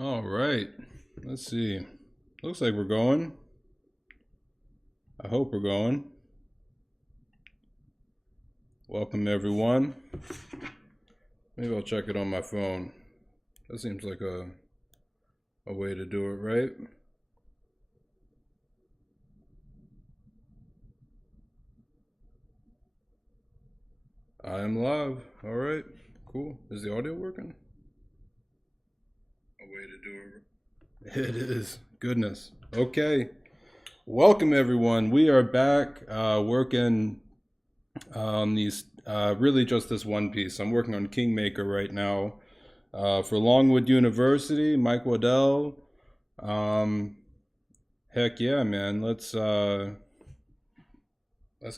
All right. Let's see. Looks like we're going. I hope we're going. Welcome, everyone. Maybe I'll check it on my phone. That seems like a way to do it, right? I am live. All right. Cool. Is the audio working? A way to do it. It is. Goodness. Okay. Welcome, everyone. We are back working on these, really just this one piece. I'm working on Kingmaker right now for Longwood University, Mike Waddell. Heck yeah, man. Let's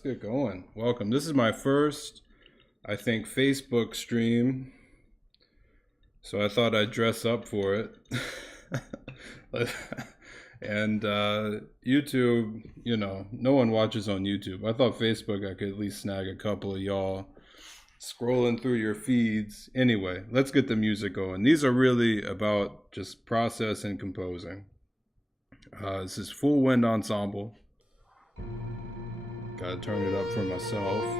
get going. Welcome. This is my first, I think, Facebook stream. So I thought I'd dress up for it. And YouTube, no one watches on YouTube. I thought Facebook, I could at least snag a couple of y'all scrolling through your feeds. Anyway, let's get the music going. These are really about just process and composing. This is Full Wind Ensemble. Gotta turn it up for myself.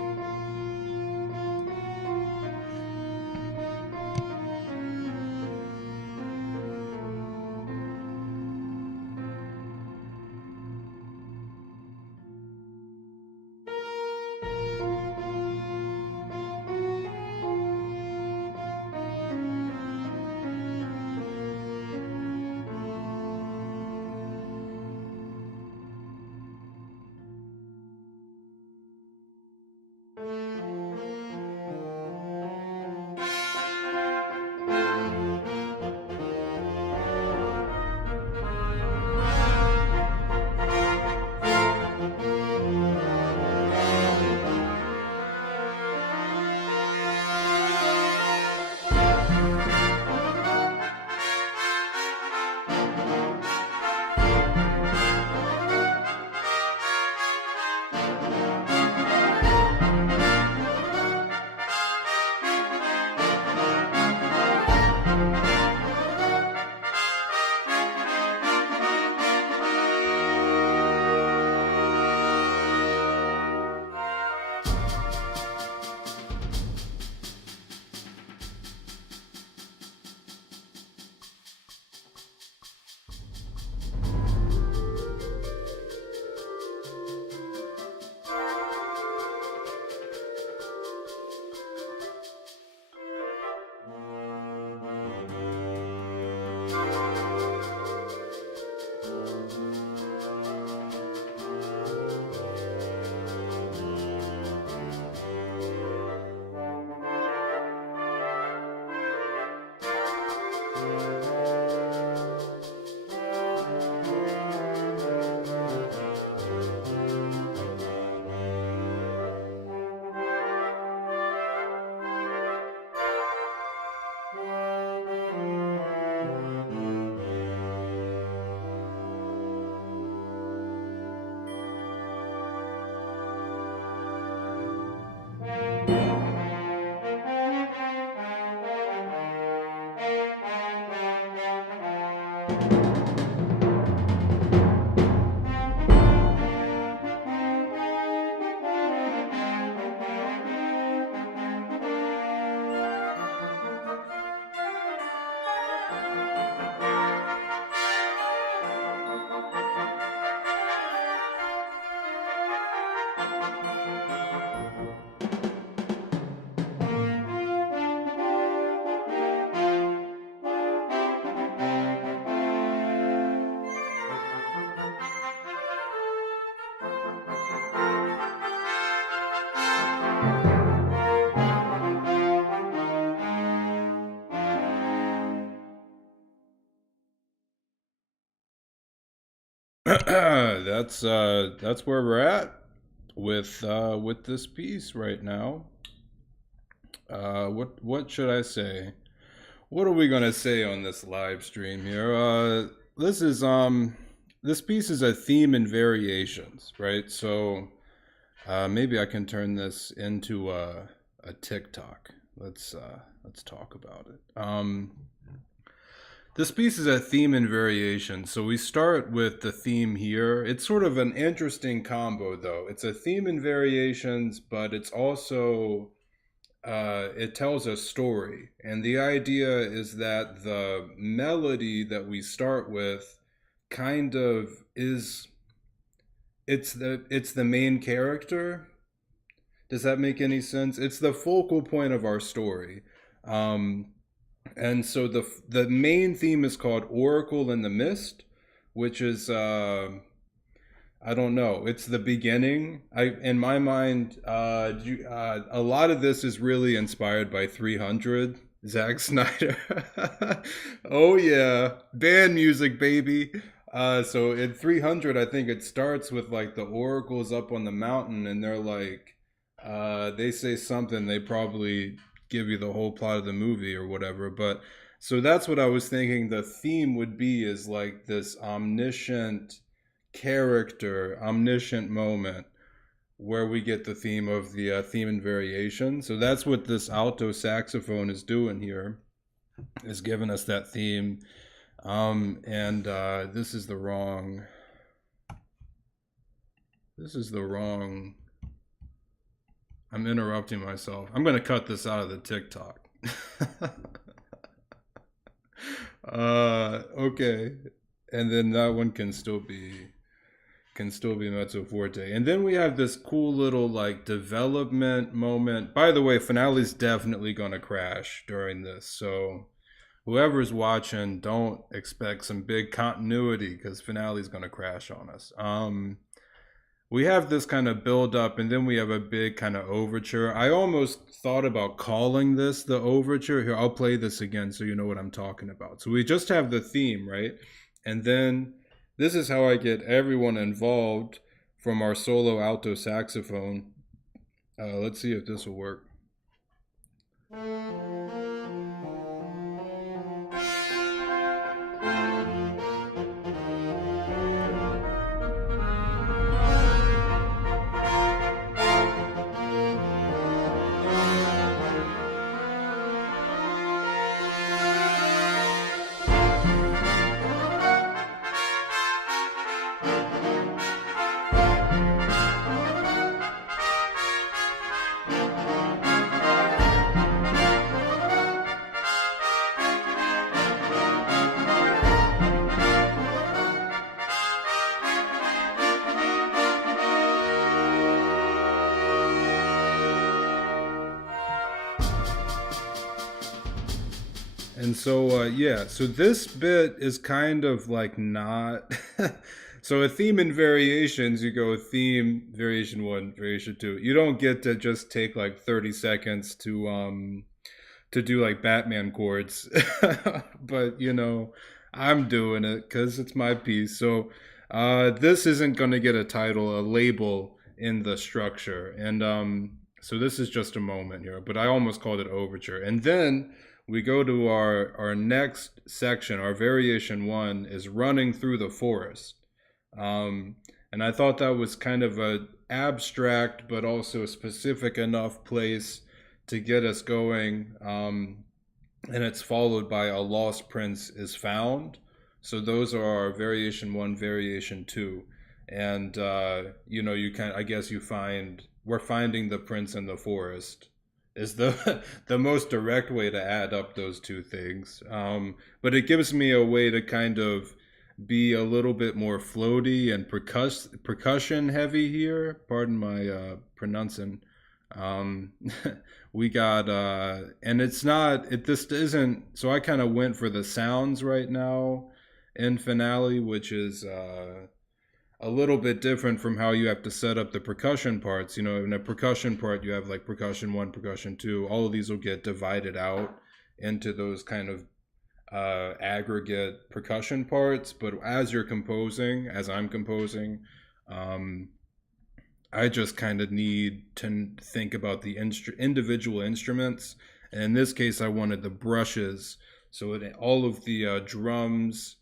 That's where we're at with this piece right now. What should I say? What are we gonna say on this live stream here? This piece is a theme and variations, right? So maybe I can turn this into a TikTok. Let's talk about it. This piece is a theme and variation. So we start with the theme here. It's sort of an interesting combo, though. It's a theme and variations, but it's also it tells a story. And the idea is that the melody that we start with kind of is it's the main character. Does that make any sense? It's the focal point of our story. Um, and so the main theme is called Oracle in the Mist, which is I don't know. It's the beginning. I in my mind, a lot of this is really inspired by 300. Zack Snyder. Oh yeah, band music, baby. So in 300, I think it starts with like the oracles up on the mountain, and they're like, they say something. They probably give you the whole plot of the movie or whatever. But so that's what I was thinking. The theme would be is like this omniscient character, omniscient moment where we get the theme of the theme and variation. So that's what this alto saxophone is doing here, is giving us that theme. And this is the wrong. This is the wrong. I'm interrupting myself. I'm going to cut this out of the TikTok. Okay. And then that one can still be mezzo forte. And then we have this cool little like development moment. By the way, finale's definitely gonna crash during this, so whoever's watching, don't expect some big continuity because finale's gonna crash on us. We have this kind of build up, and then we have a big kind of overture. I almost thought about calling this the overture. Here, I'll play this again so you know what I'm talking about. So we just have the theme, right? And then this is how I get everyone involved from our solo alto saxophone. Let's see if this will work. And so, yeah, so this bit is kind of like not. So, a theme and variations, you go theme, variation one, variation two. You don't get to just take like 30 seconds to do like Batman chords. But, I'm doing it because it's my piece. So, this isn't going to get a title, a label in the structure. And so, this is just a moment here, but I almost called it overture. And then we go to our next section. Our variation one is running through the forest, and I thought that was kind of a abstract but also specific enough place to get us going. And it's followed by a lost prince is found. So those are our variation one, variation two, and you can, I guess, we're finding the prince in the forest is the the most direct way to add up those two things. But it gives me a way to kind of be a little bit more floaty and percussion heavy here. Pardon my pronouncing. Um, we got and it's not it this isn't so I kind of went for the sounds right now in finale, which is a little bit different from how you have to set up the percussion parts. In a percussion part, you have like percussion one, percussion two. All of these will get divided out into those kind of aggregate percussion parts. But as I'm composing, um, I just kind of need to think about the individual instruments. And in this case, I wanted the brushes. So all of the drums,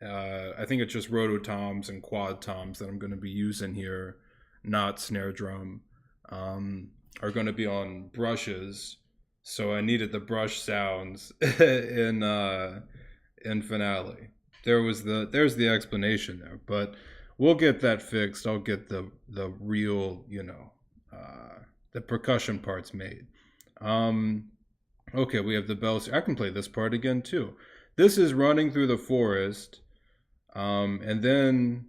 I think it's just rototoms and quad toms that I'm going to be using here, not snare drum, are going to be on brushes. so I needed the brush sounds in finale. There's the explanation there, but we'll get that fixed. I'll get the real, the percussion parts made. Um, okay, we have the bells. I can play this part again too. This is running through the forest, and then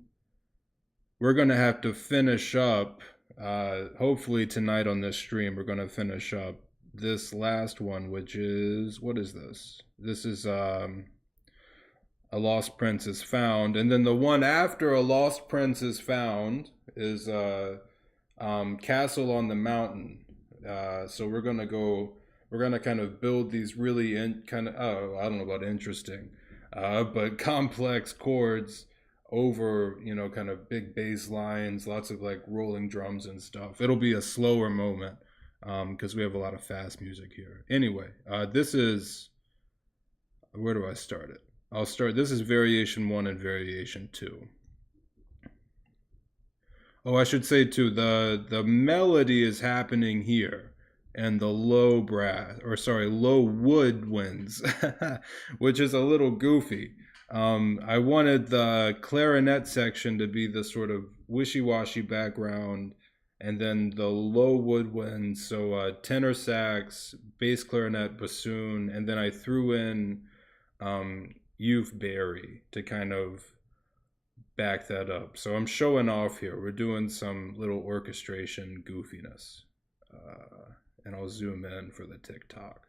we're gonna have to finish up. Hopefully tonight on this stream, we're gonna finish up this last one, which is what is this? This is a lost prince is found, and then the one after a lost prince is found is castle on the mountain. So we're gonna go. We're gonna kind of build these really kind of I don't know about interesting, but complex chords over kind of big bass lines, lots of like rolling drums and stuff. It'll be a slower moment because we have a lot of fast music here. Anyway, this is where do I start it? I'll start. This is variation 1 and variation 2. Oh, I should say too, the melody is happening here, and the low brass, or sorry, low woodwinds, which is a little goofy. I wanted the clarinet section to be the sort of wishy-washy background, and then the low woodwinds, so tenor sax, bass clarinet, bassoon, and then I threw in youth berry to kind of back that up. So I'm showing off here. We're doing some little orchestration goofiness. And I'll zoom in for the TikTok.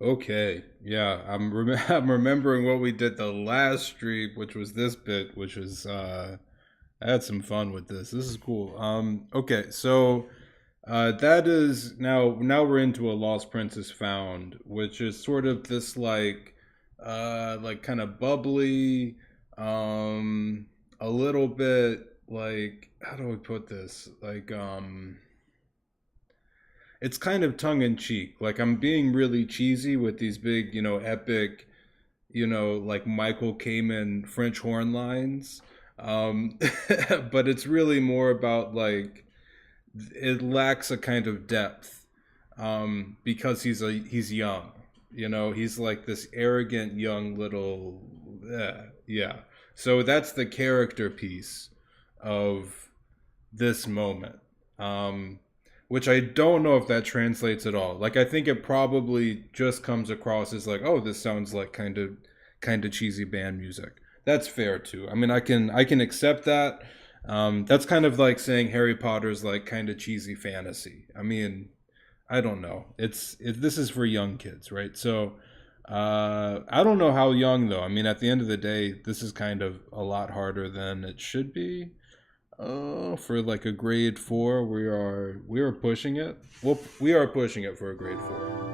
Okay, yeah, I'm remembering what we did the last stream, which was this bit, which was I had some fun with this. This is cool. Okay, so that is now we're into a Lost Princess Found, which is sort of this like kind of bubbly, a little bit like how do we put this? Like it's kind of tongue in cheek. Like I'm being really cheesy with these big, epic, like Michael Kamen French horn lines. Um, but it's really more about like it lacks a kind of depth because he's young. He's like this arrogant young little yeah. So that's the character piece of this moment. Um, which I don't know if that translates at all. Like I think it probably just comes across as like, oh, this sounds like kind of cheesy band music. That's fair too. I mean, I can accept that. That's kind of like saying Harry Potter's like kind of cheesy fantasy. I mean, I don't know. This is for young kids, right? So I don't know how young though. I mean, at the end of the day, this is kind of a lot harder than it should be. For like a grade four, we are pushing it. Well, we are pushing it for a grade four.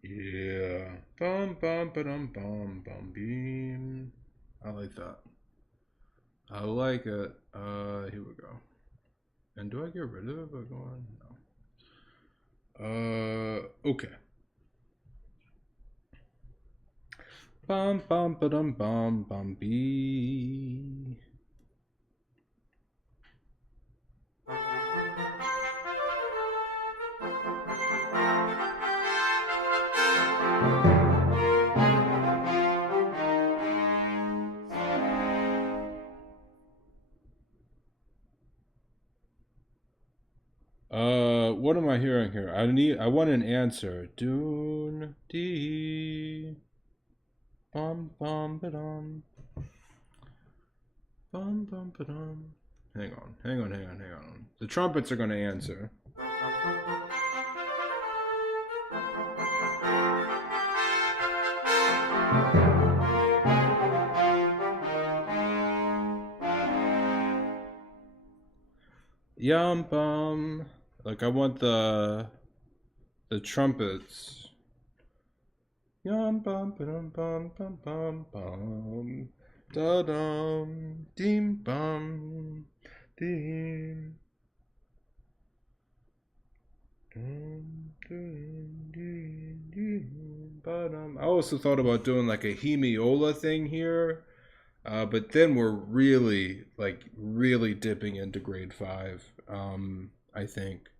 Yeah. Bum bum ba dum bum bum beam. I like that. I like it. Here we go. And do I get rid of it by going? No. Okay. Bum bum ba dum bum bum bee. What am I hearing here? I want an answer. Dune dee bum bum ba dum bum bum ba dum. Hang on. The trumpets are gonna answer. Yum bum. Like I want the trumpets. Yum bum ba dum bum bum bum bum. Da dum dim bum dim. I also thought about doing like a hemiola thing here, but then we're really really dipping into grade five. I think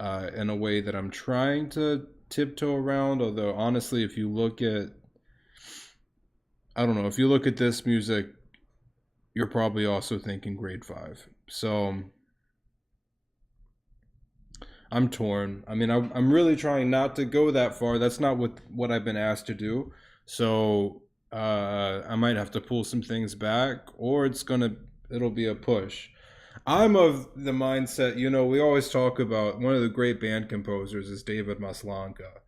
in a way that I'm trying to tiptoe around. Although honestly, if you look at, I don't know, if you look at this music, you're probably also thinking grade five. So I'm torn. I mean, I'm really trying not to go that far. That's not what I've been asked to do. So I might have to pull some things back, or it'll be a push. I'm of the mindset, we always talk about one of the great band composers is David Maslanka.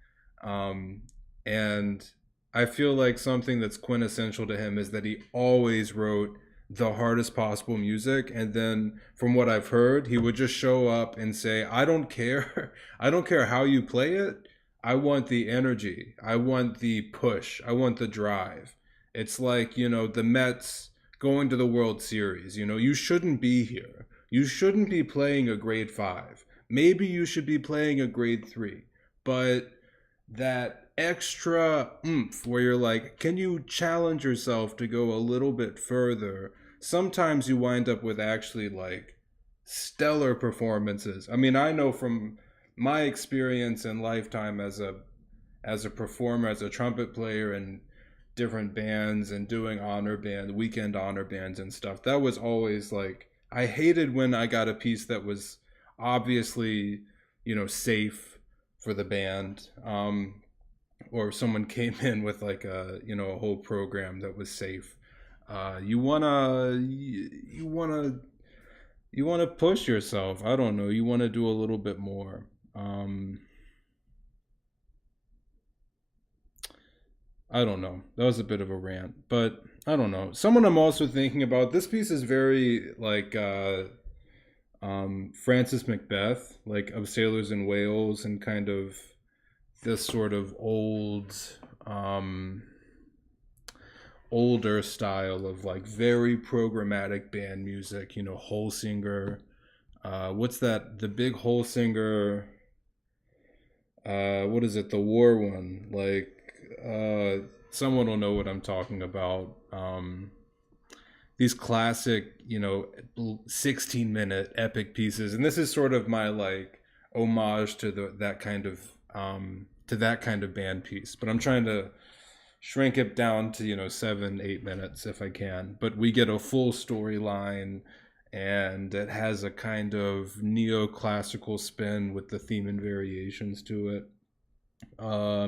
Um, and I feel like something that's quintessential to him is that he always wrote the hardest possible music. And then from what I've heard, he would just show up and say, I don't care. I don't care how you play it. I want the energy. I want the push. I want the drive. It's like, the Mets going to the World Series. You shouldn't be here. You shouldn't be playing a grade five. Maybe you should be playing a grade three. But that extra oomph where you're like, can you challenge yourself to go a little bit further? Sometimes you wind up with actually like stellar performances. I mean, I know from my experience and lifetime as a performer, as a trumpet player and different bands and doing honor band, weekend honor bands and stuff. That was always like, I hated when I got a piece that was obviously, safe for the band. Or someone came in with like a whole program that was safe. You wanna push yourself. I don't know. You wanna do a little bit more. Um, I don't know. That was a bit of a rant, but I don't know. Someone I'm also thinking about. This piece is very like Francis Macbeth, like of Sailors in Wales, and kind of this sort of um, older style of like very programmatic band music. Holsinger. What's that? The big Holsinger. What is it? The war one. Like, someone will know what I'm talking about. these classic, 16-minute epic pieces, and this is sort of my like homage to that kind of band piece. But I'm trying to shrink it down to 7-8 minutes if I can. But we get a full storyline, and it has a kind of neoclassical spin with the theme and variations to it.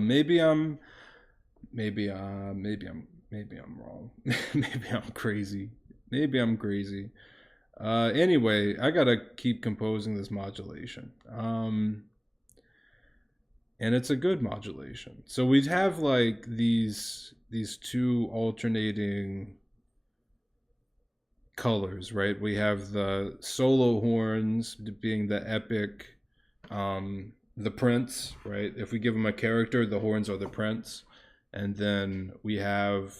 Maybe I'm wrong. Maybe I'm crazy. Anyway, I gotta keep composing this modulation. And it's a good modulation. So we have like these two alternating colors, right? We have the solo horns being the epic, the prince, right? If we give them a character, the horns are the prince. And then we have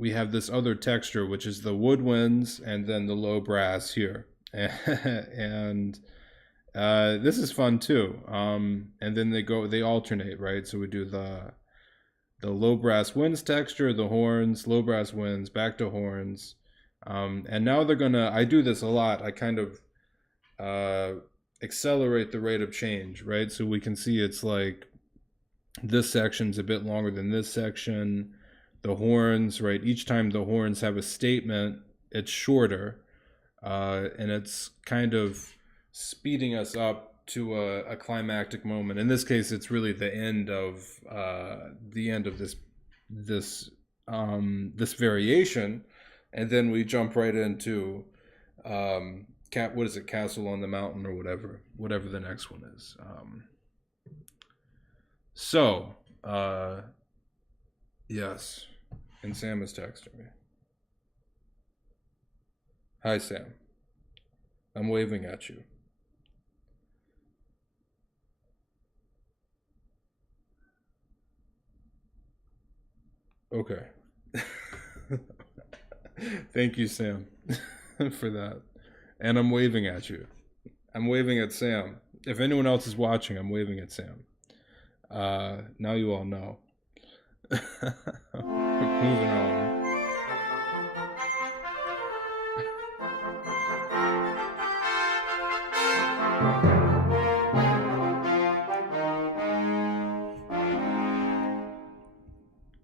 this other texture, which is the woodwinds, and then the low brass here. And this is fun too. And then they alternate, right? So we do the low brass winds texture, the horns, low brass winds, back to horns. And now I do this a lot. I kind of accelerate the rate of change, right? So we can see it's like this section's a bit longer than this section. The horns, right? Each time the horns have a statement, it's shorter. And it's kind of speeding us up to a climactic moment. In this case, it's really the end of this variation, and then we jump right into what is it, Castle on the Mountain, or whatever the next one is. Yes, and Sam is texting me. Hi, Sam. I'm waving at you. Okay. Thank you, Sam, for that. And I'm waving at you. I'm waving at Sam. If anyone else is watching, I'm waving at Sam. Now you all know. Moving on.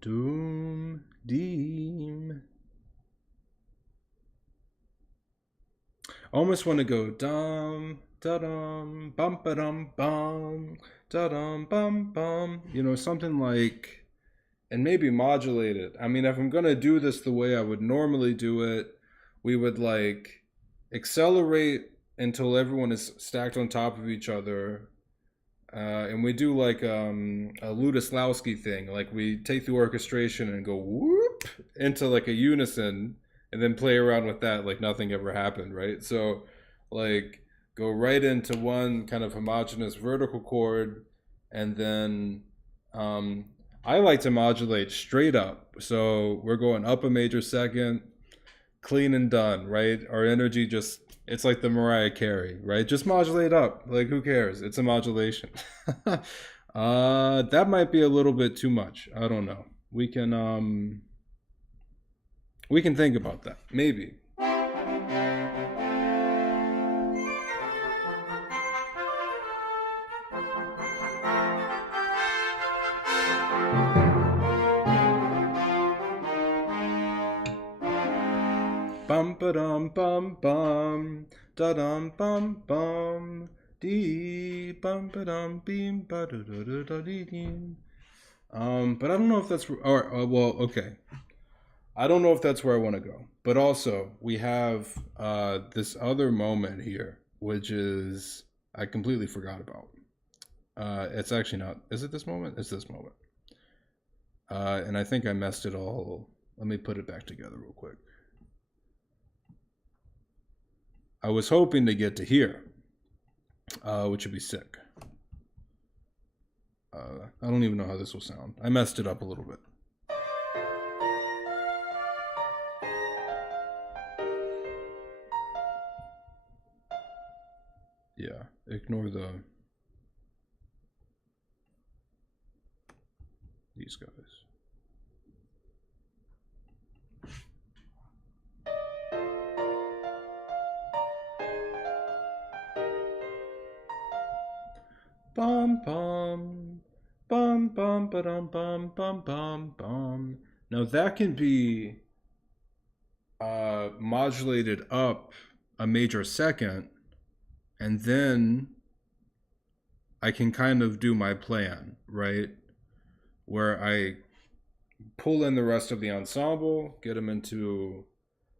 Doom Deem. Almost want to go dum da dum bum ba dum bum da dum bum bum. Something like, and maybe modulate it. I mean, if I'm gonna do this the way I would normally do it, we would like accelerate until everyone is stacked on top of each other. And we do like a Lutoslawski thing. Like we take the orchestration and go whoop into like a unison, and then play around with that like nothing ever happened, right? So like go right into one kind of homogeneous vertical chord, and then I like to modulate straight up. So we're going up a major second, clean and done, right? Our energy just, it's like the Mariah Carey, right? Just modulate up. Like, who cares? It's a modulation. That might be a little bit too much. I don't know. We can think about that. Maybe. Bum ba dum bum bum da dum bum bum dee bum ba dum beam ba da da da da dee dee. But I don't know if that's well, okay. I don't know if that's where I want to go. But also we have this other moment here, which is I completely forgot about. It's actually not. Is it this moment? It's this moment. And I think I messed it all. Let me put it back together real quick. I was hoping to get to here, which would be sick. I don't even know how this will sound. I messed it up a little bit. Yeah, ignore these guys. Bum bum. Bum bum ba dum bum bum bum bum. Now that can be modulated up a major second, and then I can kind of do my plan, right? Where I pull in the rest of the ensemble, get them into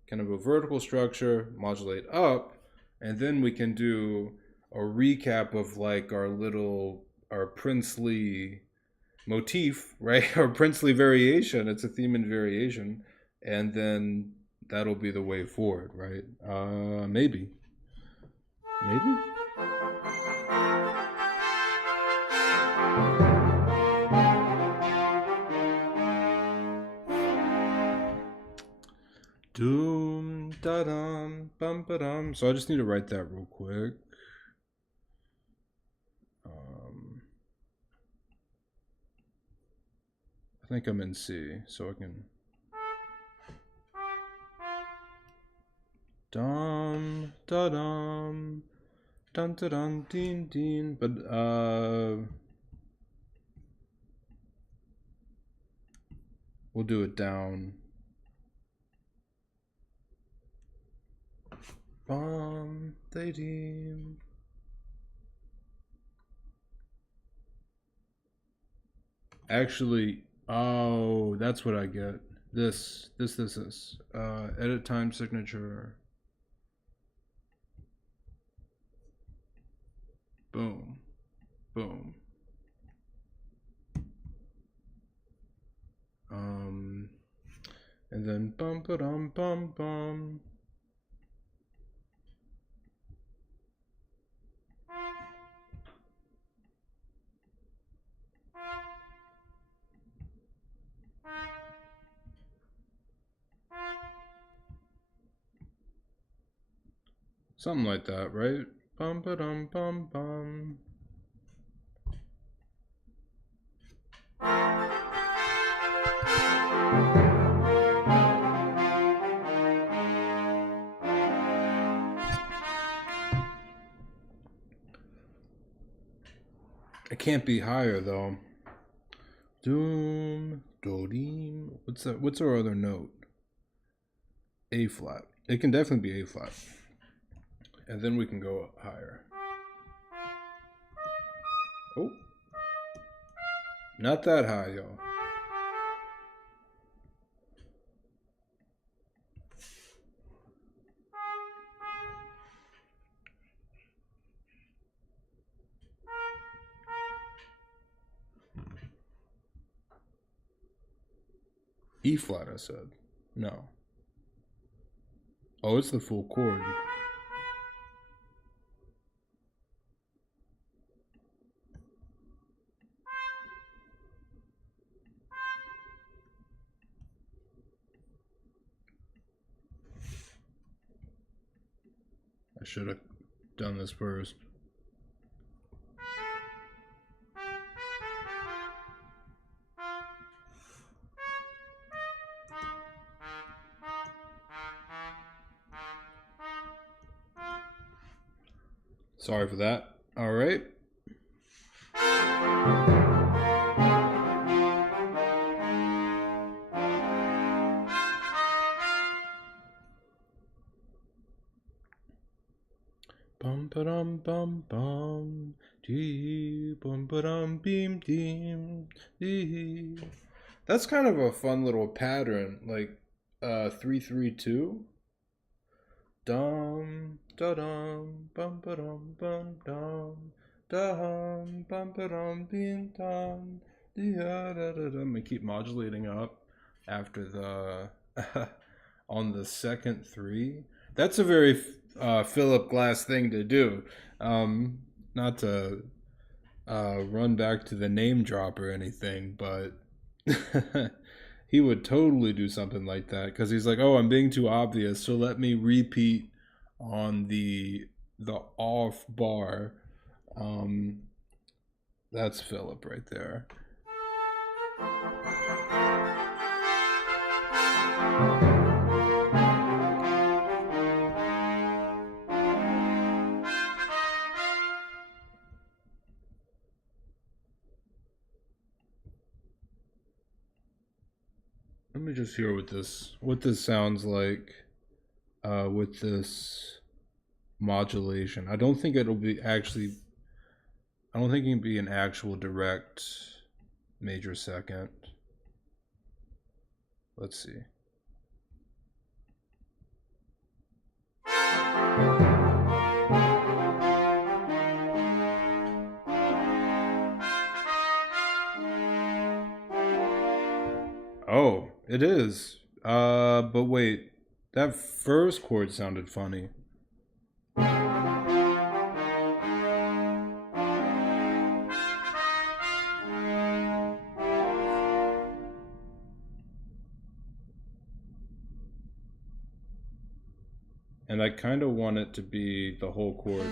kind of a vertical structure, modulate up, and then we can do a recap of like our princely motif, right? Our princely variation. It's a theme and variation, and then that'll be the way forward, right? Maybe, maybe. Doom da dum bum ba dum. So I just need to write that real quick. I think I'm in C, so I can. Dum da dum dun da dun ding ding. But we'll do it down. Bum they deem. Actually, oh, that's what I get. This. Edit time signature. Boom. Boom. And then bum ba dum bum bum. Something like that, right? Bum ba dum bum bum. It can't be higher though. Doom, dodim. What's that? What's our other note? A flat. It can definitely be A flat. And then we can go higher. Oh. Not that high, y'all. E flat, I said. No. Oh, it's the full chord. I should have done this first. Sorry for that. All right. Bum ba dum bum bum dee bum ba dum beam deem dee. That's kind of a fun little pattern, like 3-3-2. Dum da dum bum ba dum bum dum dum bum ba dum beam dum da da da da. And keep modulating up after the on the second three. That's a very Philip Glass thing to do. Not to run back to the name drop or anything, but he would totally do something like that because he's like, "Oh, I'm being too obvious, so let me repeat on the off bar." That's Philip right there. just hear what this sounds like with this modulation. I don't think it can be an actual direct major second. Let's see. Oh, it is. But wait, that first chord sounded funny. And I kind of want it to be the whole chord.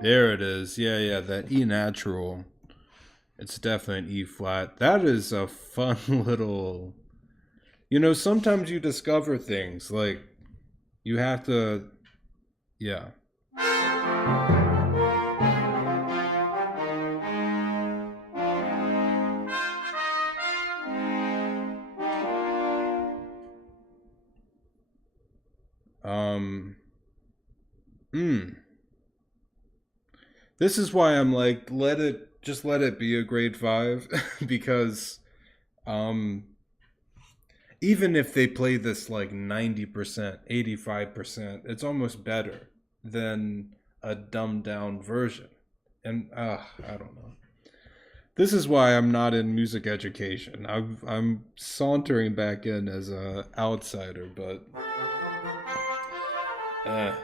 There it is. Yeah, yeah, that E natural. It's definitely an E flat. That is a fun little. Sometimes you discover things like you have to. Yeah. Um. Hmm. This is why I'm like, let it be a grade 5 because um even if they play this like 90%, 85%, it's almost better than a dumbed down version. And I don't know. This is why I'm not in music education. I'm sauntering back in as a outsider, but uh,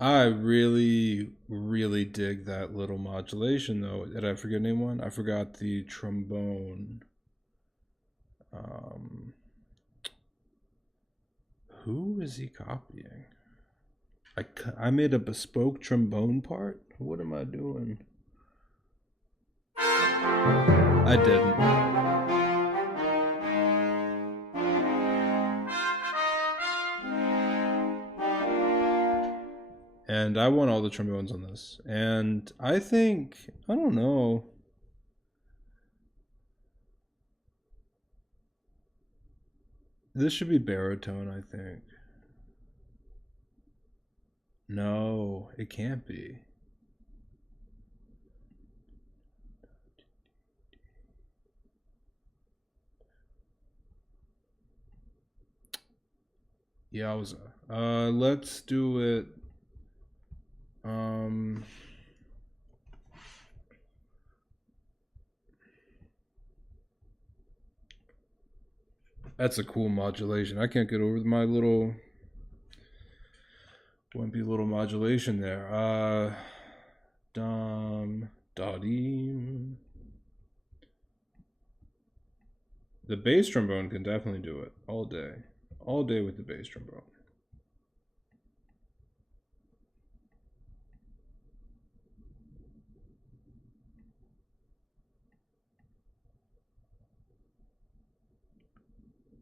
I really, really dig that little modulation, though. Did I forget anyone? I forgot the trombone. Um, who is he copying? I made a bespoke trombone part? What am I doing? I didn't. And I want all the trombones on this. And I think, I don't know. This should be baritone, I think. No, it can't be. Yowza. Let's do it. That's a cool modulation. I can't get over my little wimpy little modulation there. Dum da-deem. The bass trombone can definitely do it all day. All day with the bass trombone.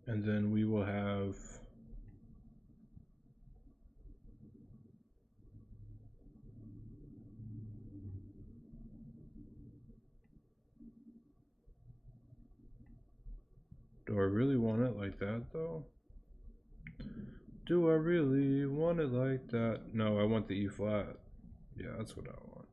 And then we will have do I really want it like that though? Do I really want it like that? No, I want the E flat. Yeah, that's what I want.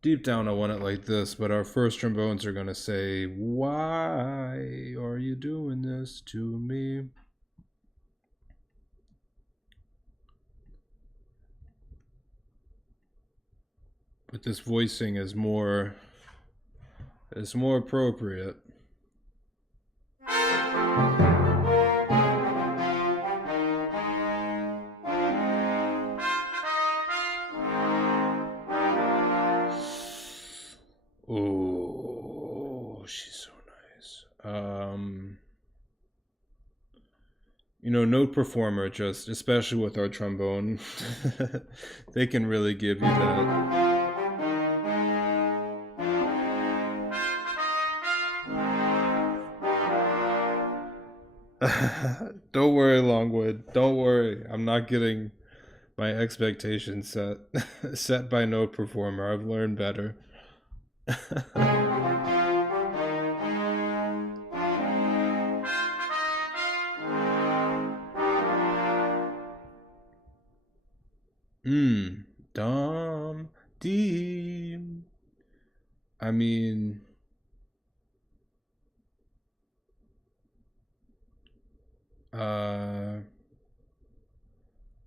Deep down, I want it like this, but our first trombones are going to say, "Why are you doing this to me?" But this voicing is more appropriate. Oh, she's so nice. Note performer, just especially with our trombone, they can really give you that. Don't worry, Longwood. Don't worry. I'm not getting my expectations set by note performer. I've learned better. Dom Deem. I mean,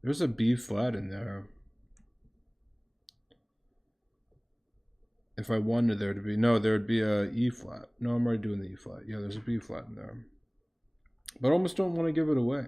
there's a B flat in there. If I wanted there to be, no, there would be a E flat. No, I'm already doing the E flat. Yeah, there's a B flat in there. But I almost don't want to give it away.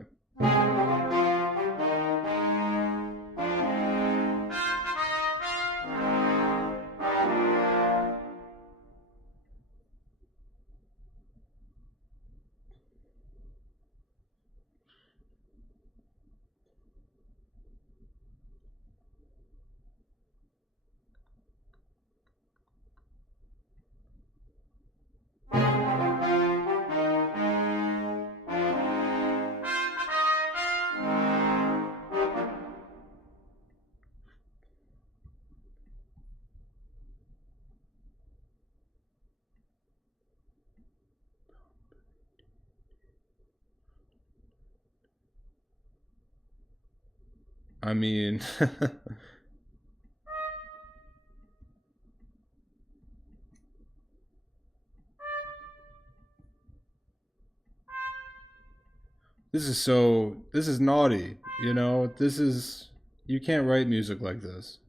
I mean, this is naughty, you can't write music like this.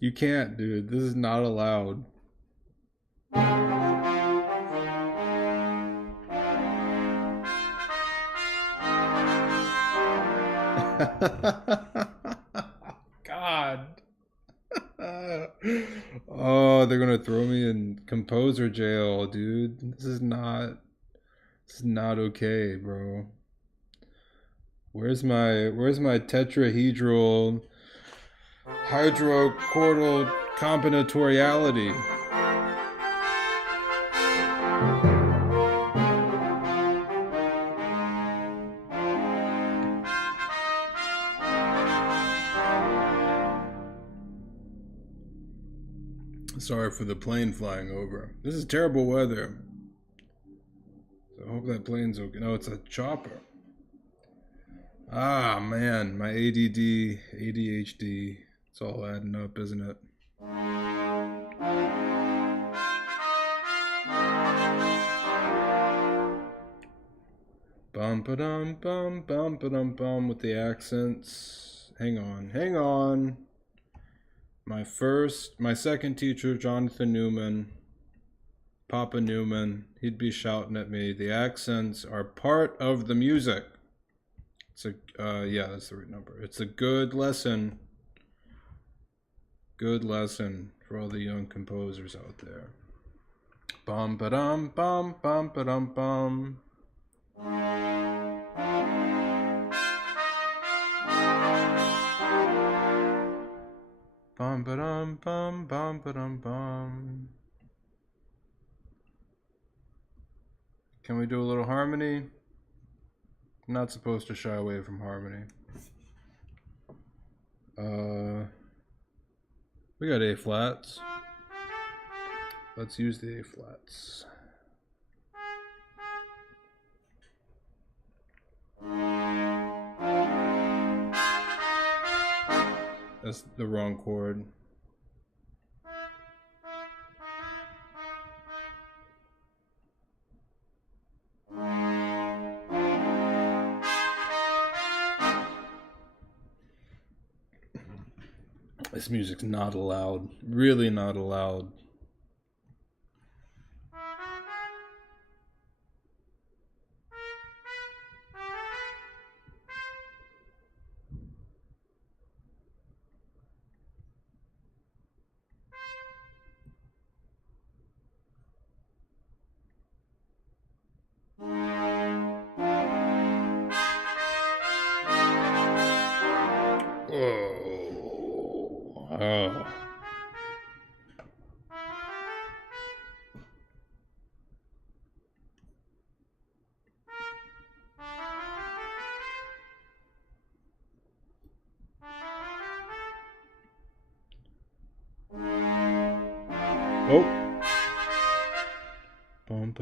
You can't, dude. This is not allowed. God. Oh, they're gonna throw me in composer jail, dude. This is not okay, bro. Where's my tetrahedral hydrochordal combinatoriality? Sorry for the plane flying over. This is terrible weather. So I hope that plane's okay. No, it's a chopper. Ah, man, my ADD, ADHD. It's all adding up, isn't it? Bum ba dum bum bum ba dum bum with the accents. Hang on. My second teacher, Jonathan Newman, Papa Newman, he'd be shouting at me. The accents are part of the music. Yeah, that's the right number. It's a good lesson. Good lesson for all the young composers out there. Bum ba dum bum bum ba dum bum. Bum ba dum bum bum ba dum bum. Can we do a little harmony? I'm not supposed to shy away from harmony. We got A flats. Let's use the A flats. That's the wrong chord. This music's not allowed. Really not allowed.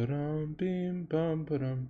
ba-dum, beam, bum, ba-dum.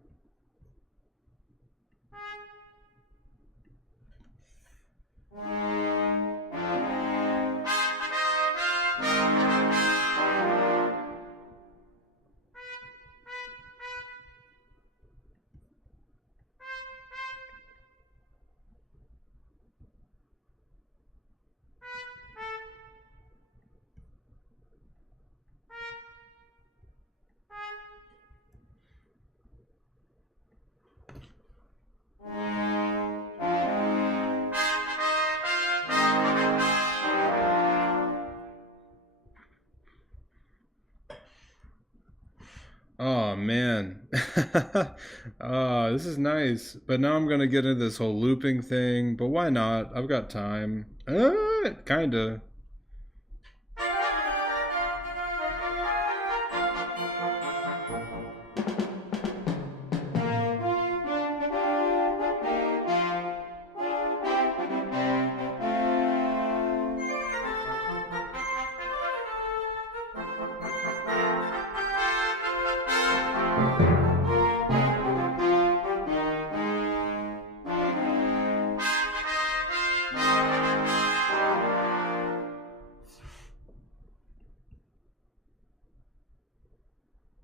Oh man. This is nice. But now I'm gonna get into this whole looping thing. But why not? I've got time. Kinda.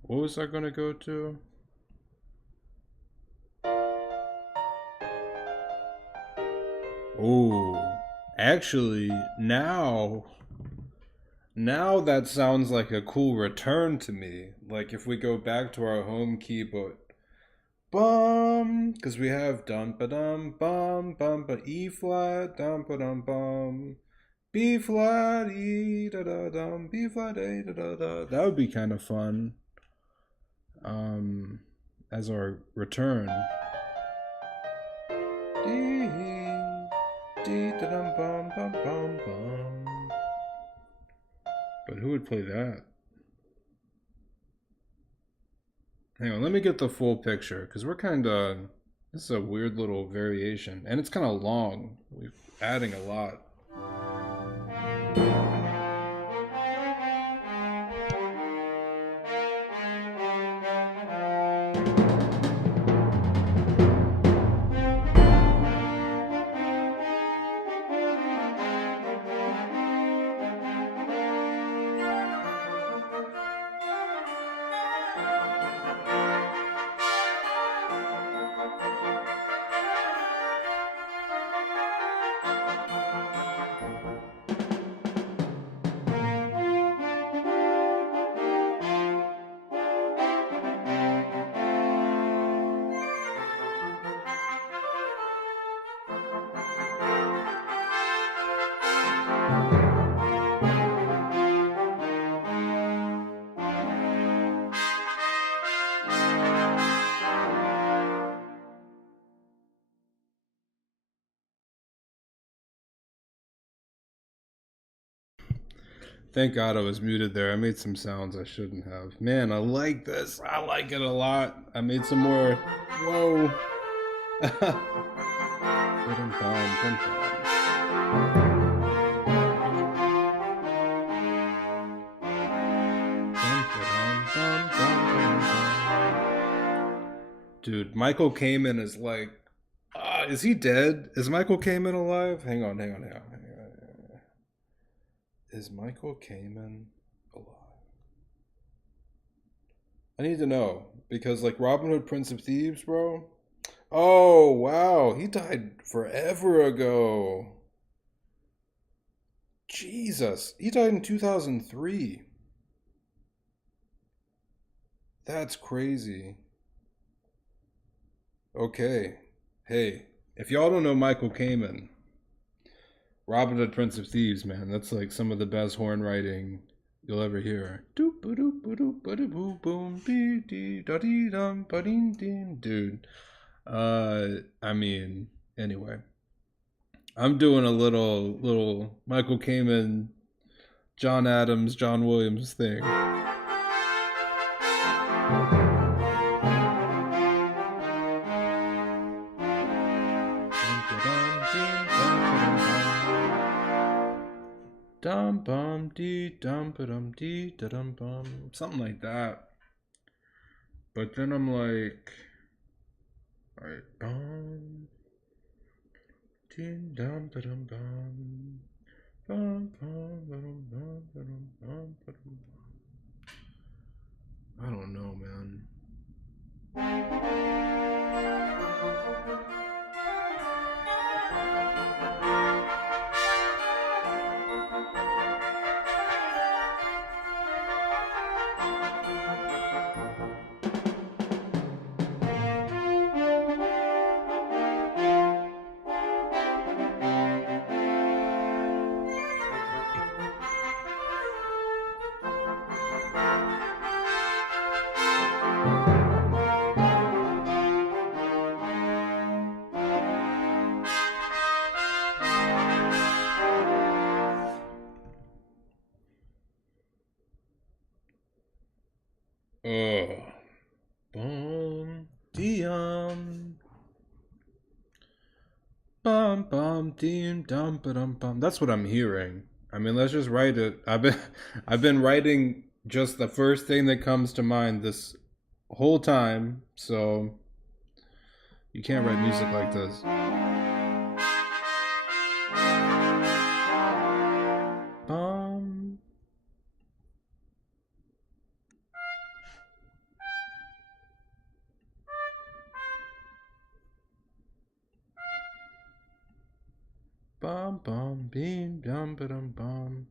What was I gonna go to? Oh, actually, now that sounds like a cool return to me. Like if we go back to our home key, but bum, because we have dum ba dum bum bum ba E flat dum ba dum bum B flat E da da dum B flat A da da da. That would be kind of fun. As our return. D D da dum bum bum bum bum. But who would play that? Hang on, let me get the full picture because we're kind of. This is a weird little variation, and it's kind of long. We're adding a lot. Thank God I was muted there. I made some sounds I shouldn't have. Man, I like this. I like it a lot. I made some more. Whoa. Dude, Michael Kamen is like, is he dead? Is Michael Kamen alive? Hang on. Is Michael Kamen alive? I need to know because, like, Robin Hood, Prince of Thieves, bro. Oh wow, he died forever ago. Jesus, he died in 2003. That's crazy. Okay, hey, if y'all don't know Michael Kamen, Robin Hood, Prince of Thieves, man, that's like some of the best horn writing you'll ever hear. Dude, I mean, anyway, I'm doing a little Michael Kamen, John Adams, John Williams thing. Dum bum dee dum ba dum dee da dum bum, something like that. But then I'm like, all right, ding, dum, ba-dum, bum. Bum, bum, ba-dum, bum, ba-dum, bum, ba-dum. I don't know, man. Oh, bum, dum, bum, bum, dum, ba-dum, bum. That's what I'm hearing. I mean, let's just write it. I've been writing just the first thing that comes to mind this whole time. So you can't write music like this. Bum. Bum bum beam dum ba dum bum.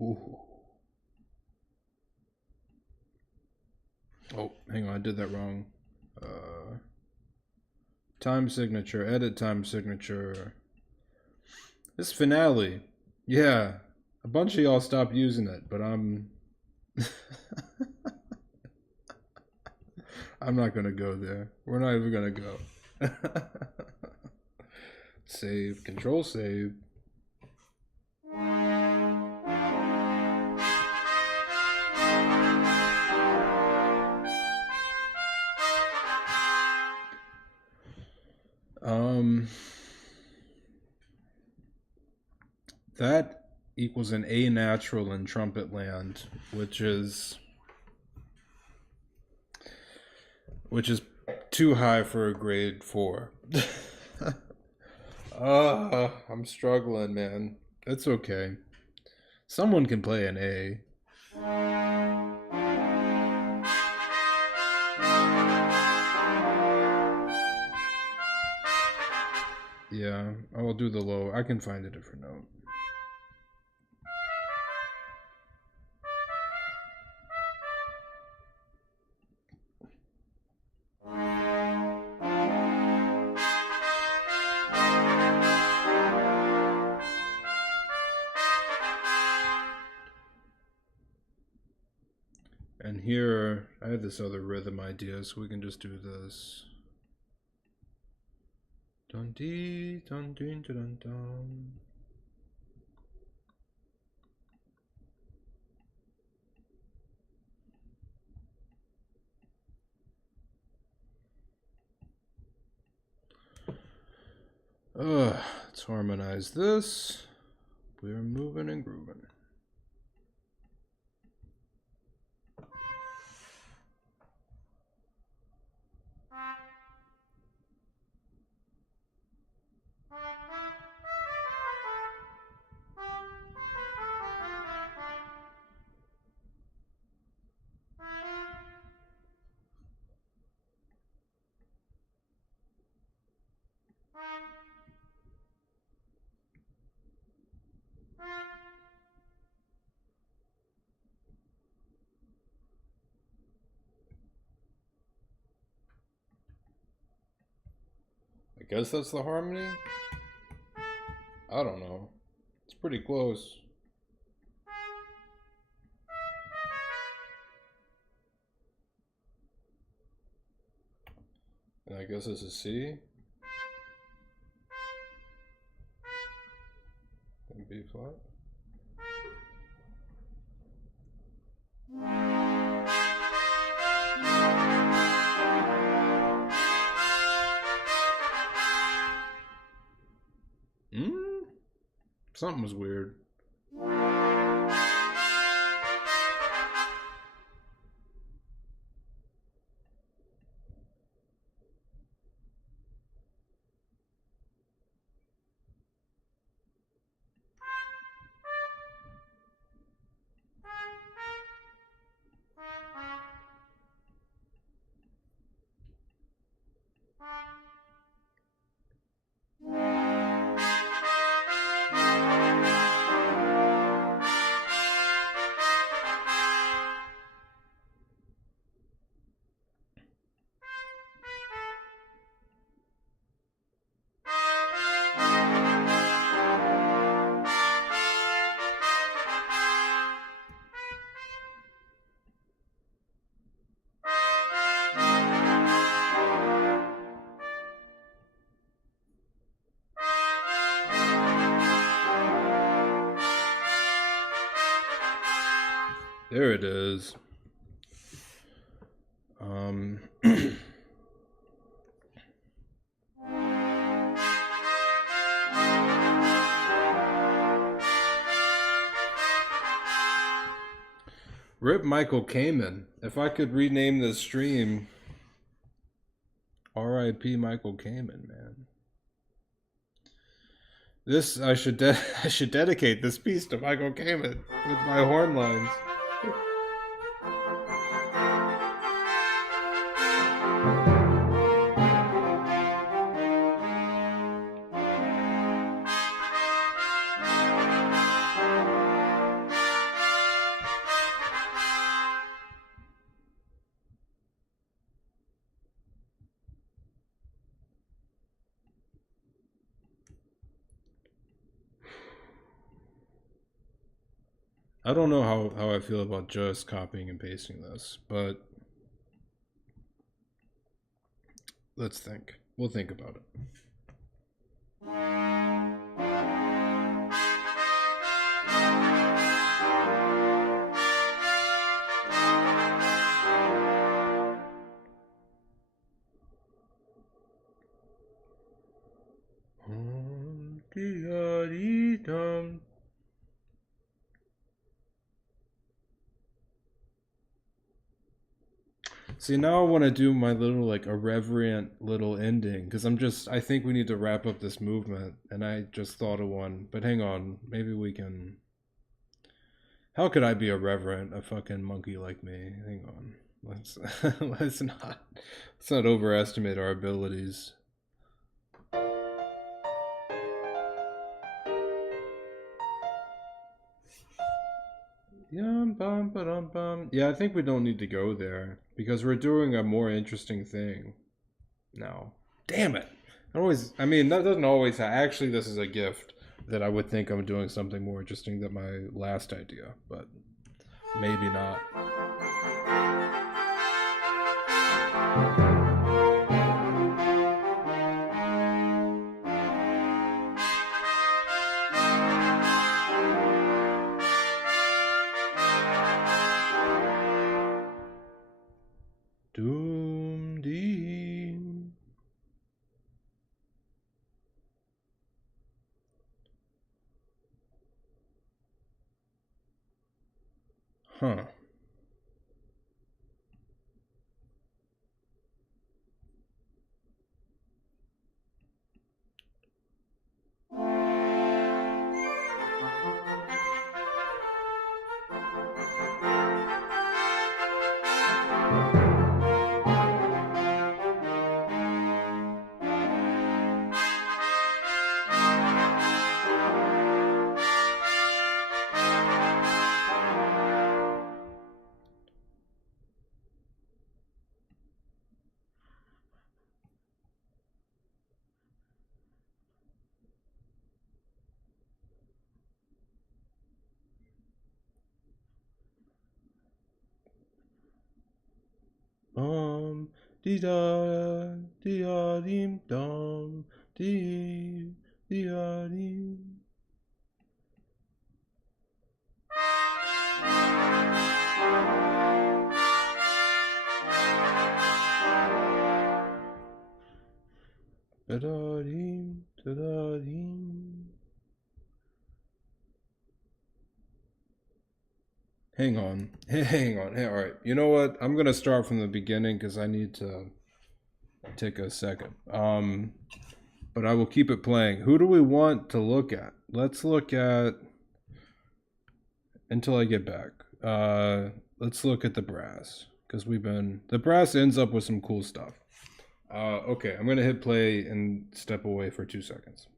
Ooh. Oh, hang on, I did that wrong. Time signature, edit time signature. This finale. Yeah. A bunch of y'all stopped using it, but I'm I'm not gonna go there. We're not even gonna go. Save, control save. That equals an A natural in trumpet land, which is too high for a grade 4. I'm struggling, man. It's okay. Someone can play an A. Yeah, I'll do the low. I can find a different note. And here, I have this other rhythm idea, so we can just do this. Dun dee dun dun dun dun. Let's harmonize this. We're moving and grooving. I guess that's the harmony? I don't know. It's pretty close. And I guess this is C. And B flat. Something was weird. There it is. Um, Rip Michael Kamen. If I could rename this stream, R.I.P. Michael Kamen, man. This I should I should dedicate this piece to Michael Kamen with my horn lines. I don't know how I feel about just copying and pasting this, but let's think. We'll think about it. See, now I want to do my little, like, irreverent little ending, because I think we need to wrap up this movement, and I just thought of one. But hang on, maybe we can. How could I be irreverent, a fucking monkey like me? Hang on. Let's let's not overestimate our abilities. Yeah, I think we don't need to go there because we're doing a more interesting thing now. Damn it! I mean, that doesn't always. Actually, this is a gift that I would think I'm doing something more interesting than my last idea, but maybe not. Doom dee. Huh. Dee da dee da deem dum dee da deem. Da da deem da da deem. Hang on. Hang on. Hey, all right. You know what? I'm gonna start from the beginning because I need to take a second. But I will keep it playing. Who do we want to look at? Let's look at until I get back. Let's look at the brass because the brass ends up with some cool stuff. Okay, I'm gonna hit play and step away for 2 seconds.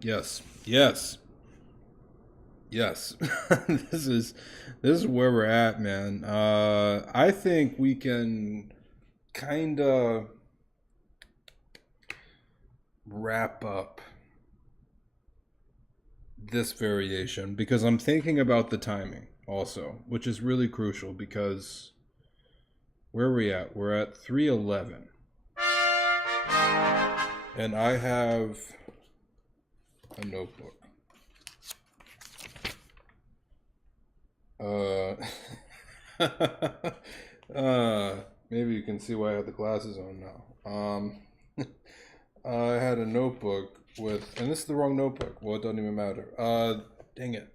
Yes. Yes. Yes. this is this is where we're at, man. I think we can kind of wrap up this variation because I'm thinking about the timing also, which is really crucial because where are we at? We're at 3:11. And I have a notebook. Uh, maybe you can see why I have the glasses on now. I had a notebook with, and this is the wrong notebook. Well, it doesn't even matter. Dang it.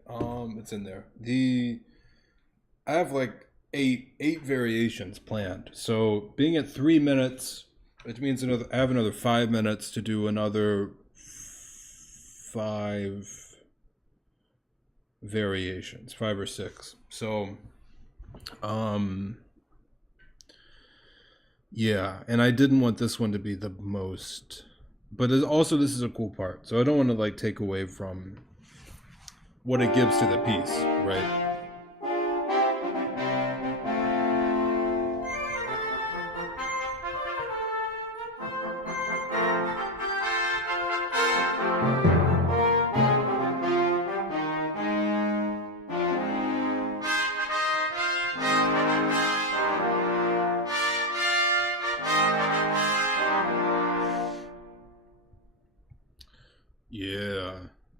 It's in there. I have like eight variations planned. So being at 3 minutes, which means I have another 5 minutes to do another five variations, five or six. So, um, yeah, and I didn't want this one to be the most, but also this is a cool part. So I don't want to like take away from what it gives to the piece, right?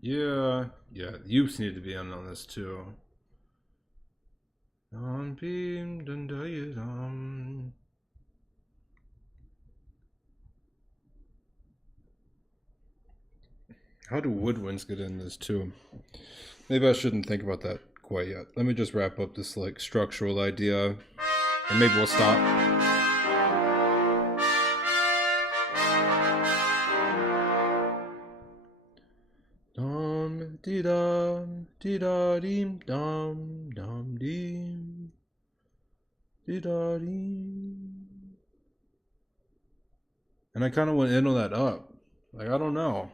Yeah, yeah. Youths need to be in on this too. How do woodwinds get in this too? Maybe I shouldn't think about that quite yet. Let me just wrap up this like structural idea, and maybe we'll stop. Dum dee dum dee da deem dum deem dee da deem. And I kind of want to endle that up. Like I don't know.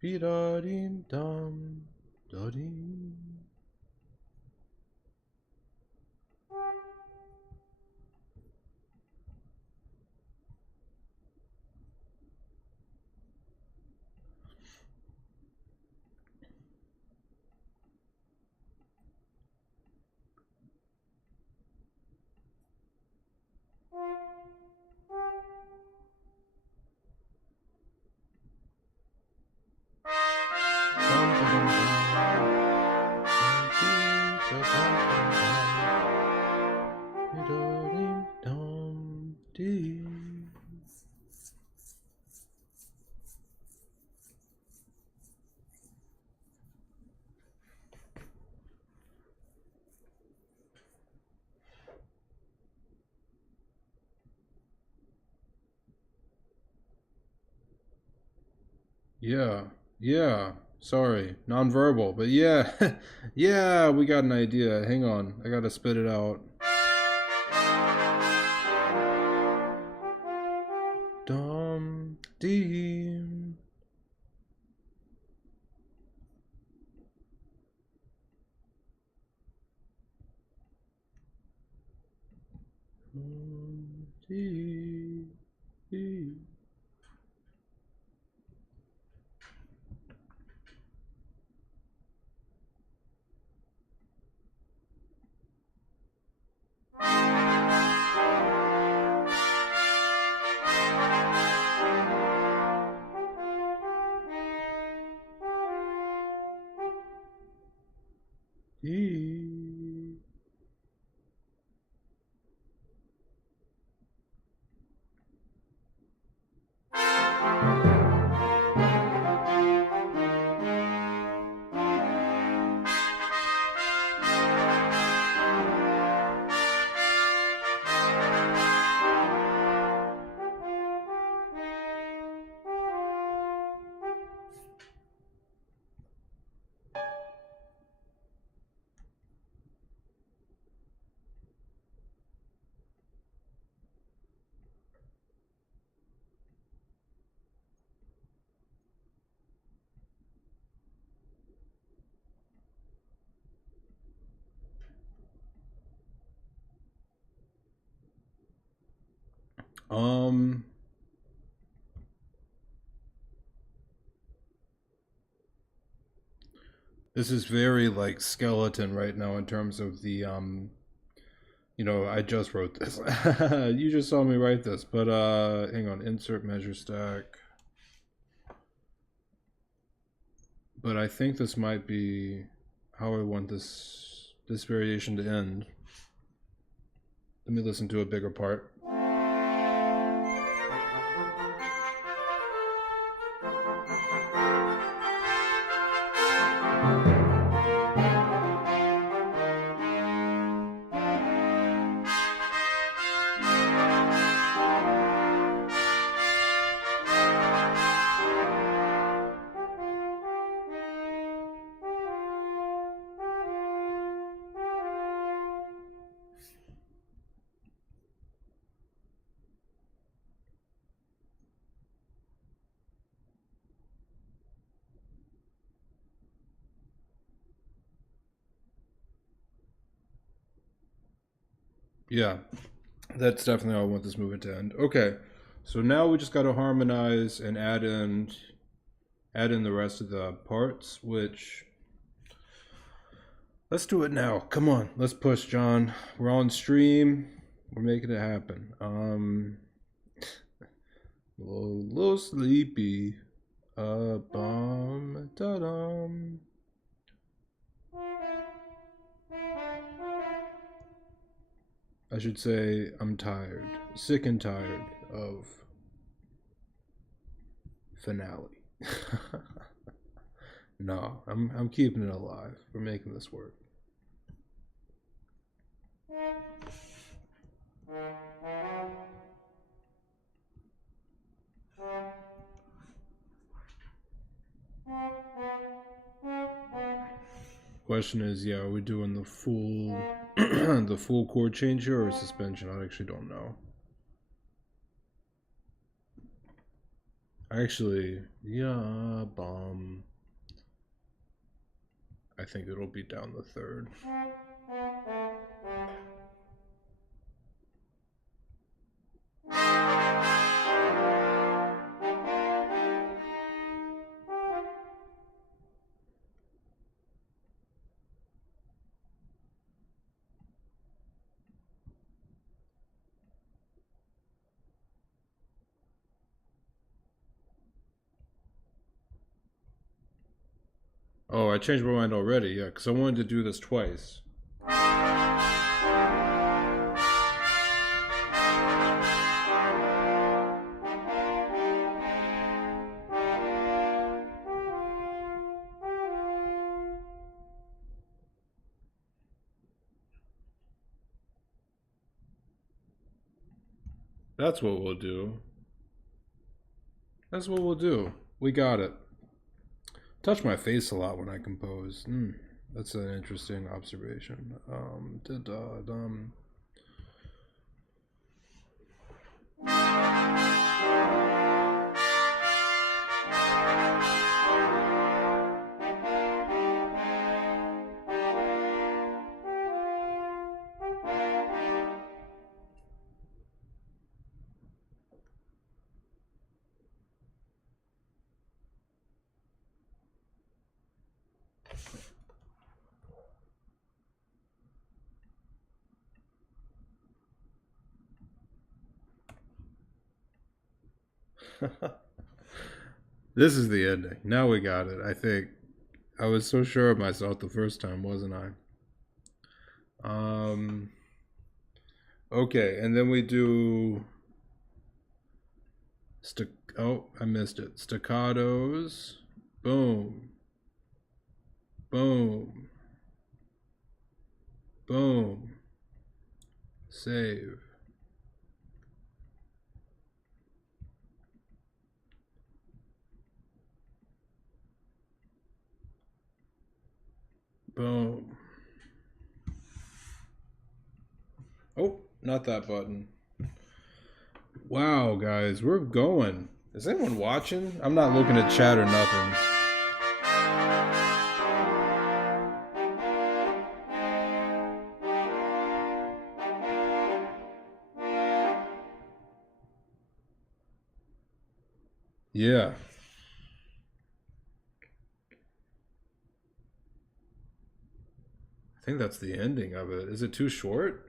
Dee da deem dum da deem. Yeah, yeah. Sorry, nonverbal, but yeah, yeah. We got an idea. Hang on, I gotta spit it out. Dum deem. Dee, dee. Dee. Um, this is very like skeleton right now in terms of the I just wrote this. You just saw me write this, but hang on, insert measure stack. But I think this might be how I want this variation to end. Let me listen to a bigger part. Yeah, that's definitely how I want this movement to end. Okay, so now we just got to harmonize and add in the rest of the parts, which let's do it now. Come on, let's push, John. We're on stream. We're making it happen. A little sleepy. Bum, da dum. I should say I'm tired, sick and tired of finale. No, I'm keeping it alive. We're making this work. Question is, yeah, are we doing the full the full chord change here or suspension? I actually don't know. Actually, yeah, bomb. I think it'll be down the third. Oh, I changed my mind already, yeah, because I wanted to do this twice. That's what we'll do. That's what we'll do. We got it. Touch my face a lot when I compose. That's an interesting observation. Da-da-dum. This is the ending. Now we got it. I think I was so sure of myself the first time, wasn't I? Okay, and then we do oh, I missed it. Staccatos. Boom. Boom. Boom. Save. Boom. Oh, not that button. Wow, guys, we're going. Is anyone watching? I'm not looking at chat or nothing. Yeah. I think that's the ending of it. Is it too short?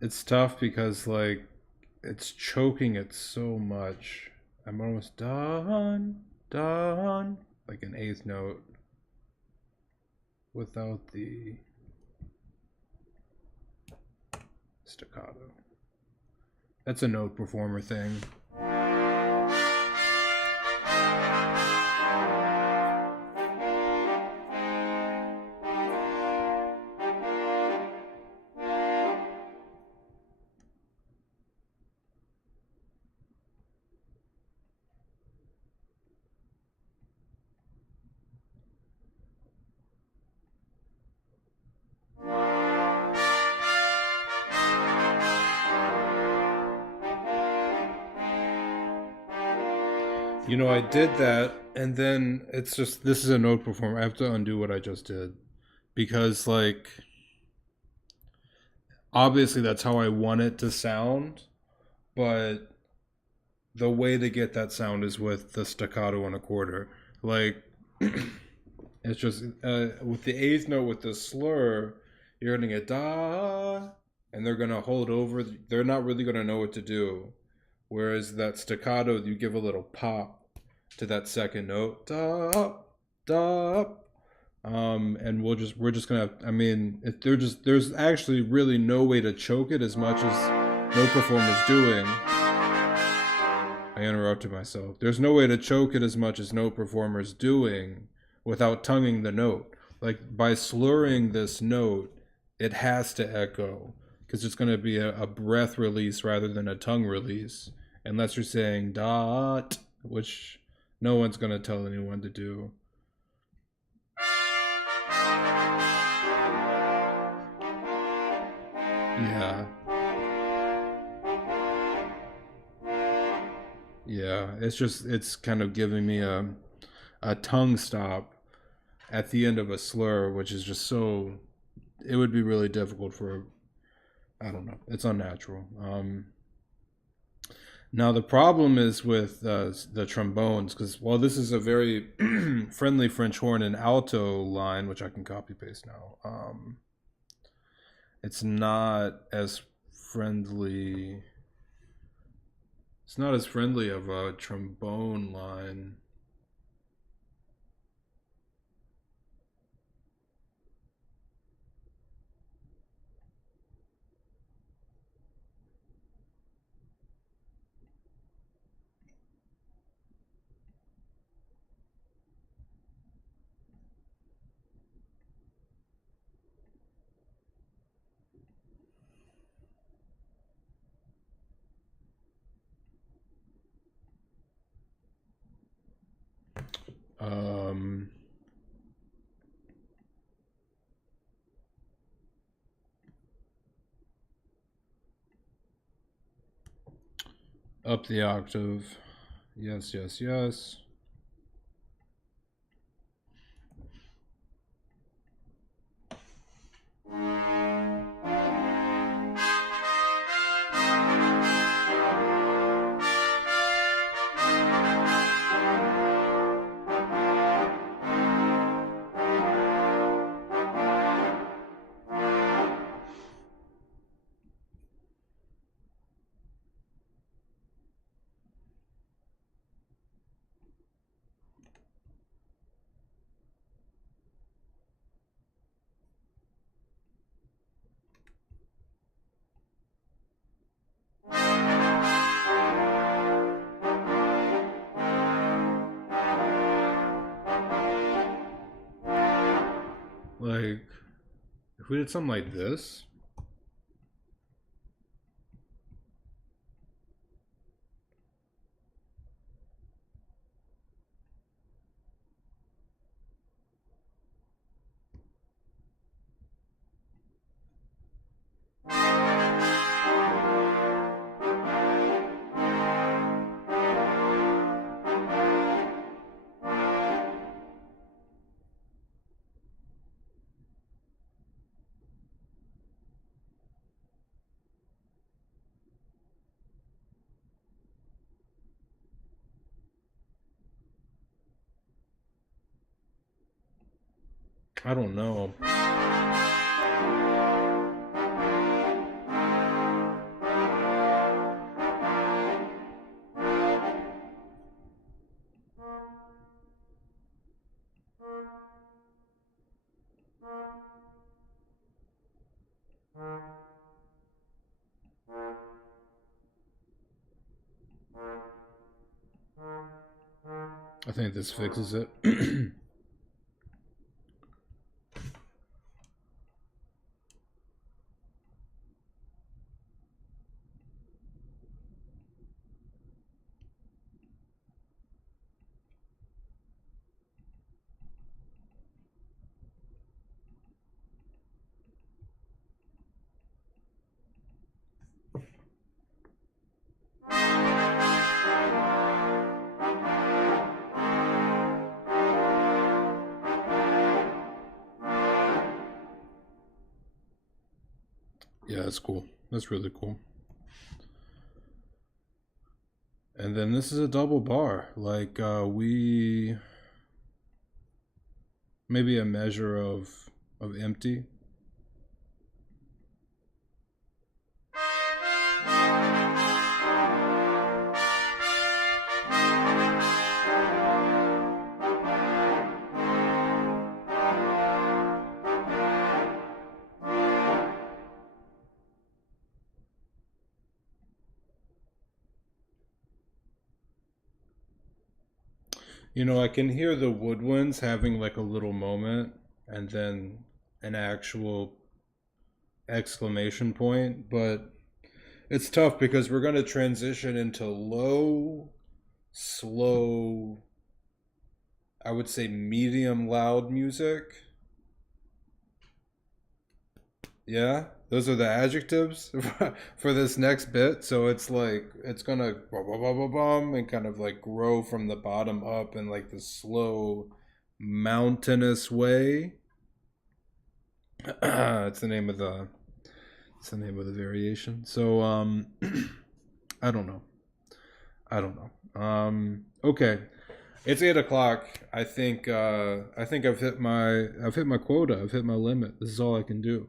It's tough because like it's choking it so much. I'm almost done, done. Like an eighth note without the staccato. That's a note performer thing. You know, I did that, and then it's just this is a note performer. I have to undo what I just did because, like, obviously that's how I want it to sound, but the way to get that sound is with the staccato and a quarter. Like, it's just with the eighth note with the slur, you're gonna get da, and they're gonna hold over. They're not really gonna know what to do. Whereas that staccato, you give a little pop to that second note, da, da, and we're just gonna. I mean, if they're just there's actually really no way to choke it as much as no performer's doing. I interrupted myself. There's no way to choke it as much as no performer's doing without tonguing the note. Like by slurring this note, it has to echo because it's going to be a breath release rather than a tongue release, unless you're saying dot, which no one's going to tell anyone to do. Yeah. Yeah, it's kind of giving me a tongue stop at the end of a slur, which is just so it would be really difficult for I don't know. It's unnatural. Now the problem is with the trombones because while this is a very friendly French horn and alto line, which I can copy paste now, it's not as friendly. It's not as friendly of a trombone line. Um, Up the octave. Yes, yes, yes. Like, if we did something like this, I don't know. I think this fixes it. Yeah, that's cool. That's really cool. And then this is a double bar. Like we maybe a measure of empty. You know, I can hear the woodwinds having like a little moment and then an actual exclamation point, but it's tough because we're going to transition into low, slow, I would say medium loud music. Yeah, those are the adjectives for this next bit. So it's like it's gonna bum, bum, bum, bum, bum, and kind of like grow from the bottom up in like the slow, mountainous way. It's the name of the it's the name of the variation. So I don't know. I don't know. Okay. It's 8 o'clock. I think I've hit my quota. I've hit my limit. This is all I can do.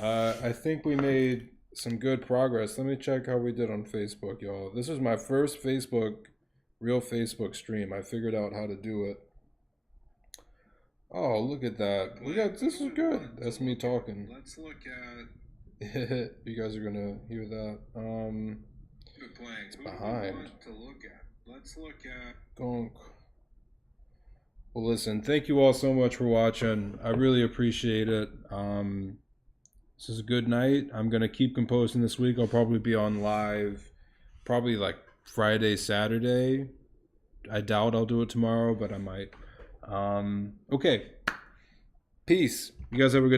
I think we made some good progress. Let me check how we did on Facebook, y'all. This was my first real Facebook stream. I figured out how to do it. Oh, look at that. This is good. That's me talking. Let's look at. You guys are gonna hear that. It's behind. To look at. Let's look at. Gonk. Well, listen. Thank you all so much for watching. I really appreciate it. This is a good night. I'm gonna keep composing this week. I'll probably be on live, probably like Friday, Saturday. I doubt I'll do it tomorrow, but I might. Okay. Peace. You guys have a good